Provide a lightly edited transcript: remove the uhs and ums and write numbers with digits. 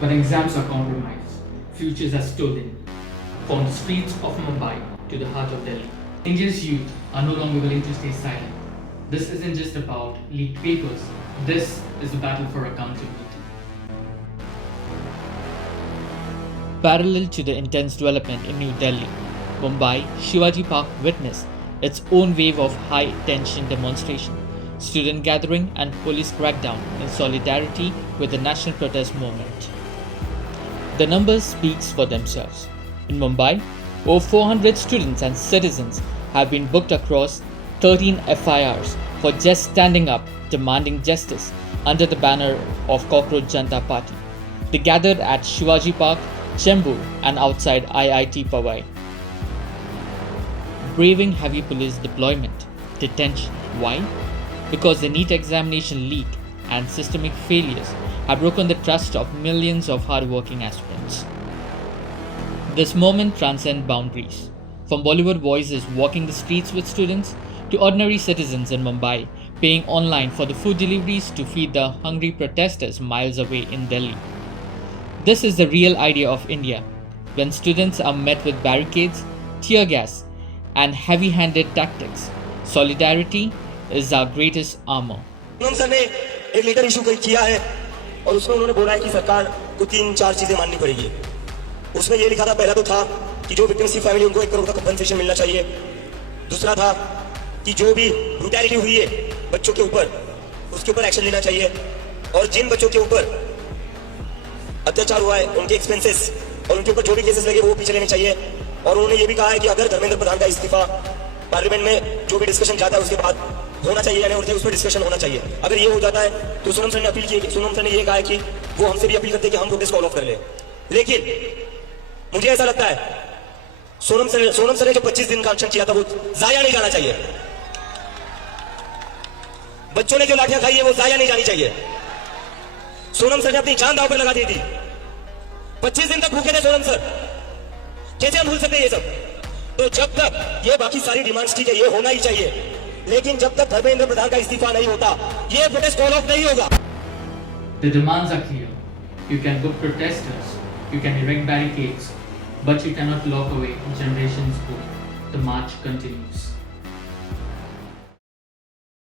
When exams are compromised, futures are stolen. From the streets of Mumbai to the heart of Delhi, India's youth are no longer willing to stay silent. This isn't just about leaked papers, this is a battle for accountability. Parallel to the intense development in New Delhi, Mumbai, Shivaji Park witnessed its own wave of high-tension demonstration, student gathering and police crackdown in solidarity with the national protest movement. The numbers speaks for themselves. In Mumbai, over 400 students and citizens have been booked across 13 FIRs for just standing up demanding justice under the banner of Cockroach Janta Party. They gathered at Shivaji Park, Chembur and outside IIT Powai. Braving heavy police deployment, detention. Why? Because the NEET examination leak and systemic failures have broken the trust of millions of hardworking aspirants. This moment transcends boundaries. From Bollywood voices walking the streets with students to ordinary citizens in Mumbai paying online for the food deliveries to feed the hungry protesters miles away in Delhi. This is the real idea of India, when students are met with barricades, tear gas, and heavy-handed tactics. Solidarity is our greatest armor. Poonam sir ने एक leader issue किया है और उसमें उन्होंने बोला है कि सरकार को 3-4 चीजें माननी पड़ेगी। उसमें ये लिखा था, पहला तो था कि जो विक्टिम्स की फैमिली उनको 1 करोड़ का कंपनसेशन मिलना चाहिए। दूसरा था कि जो भी ब्रूटैलिटी हुई है बच्चों के ऊपर, उसके ऊपर एक्शन लेना चाहिए और जिन बच्चों के ऊपर अत्याचार हुआ है उनके एक्सपेंसेस और उनके ऊपर जो भी केसेस लगे वो पीछे लेने चाहिए। और उन्होंने ये भी कहा है कि अगर धर्मेंद्र प्रधान का इस्तीफा पार्लियामेंट में जो भी डिस्कशन जाता है उसके बाद होना चाहिए, यानी उस पर डिस्कशन होना चाहिए। अगर ये हो जाता है तो सोनम सर ने अपील की, सोनम सर ने ये कहा है कि वो हमसे भी अपील करते हैं कि हम प्रोटेस्ट कॉल ऑफ कर ले। लेकिन मुझे ऐसा लगता है सोनम सर ने जो 25 दिन का एक्शन किया था वो जाया नहीं जाना चाहिए। बच्चों ने जो लाठियां खाई है वो जाया नहीं जानी चाहिए। सोनम सर ने अपनी जान दांव पर लगा दी थी। 25 दिन तक भूखे थे सोनम सर, कैसे हम भूल सकते हैं ये सब? तो जब तक ये बाकी सारी डिमांड्स ठीक है, ये होना ही चाहिए, लेकिन जब तक धर्मेंद्र प्रधान का इस्तीफा नहीं होता ये प्रोटेस्ट कॉल ऑफ नहीं होगा। The demands are clear. You can book protesters, you can erect barricades, but you cannot lock away generations' hope. The march continues.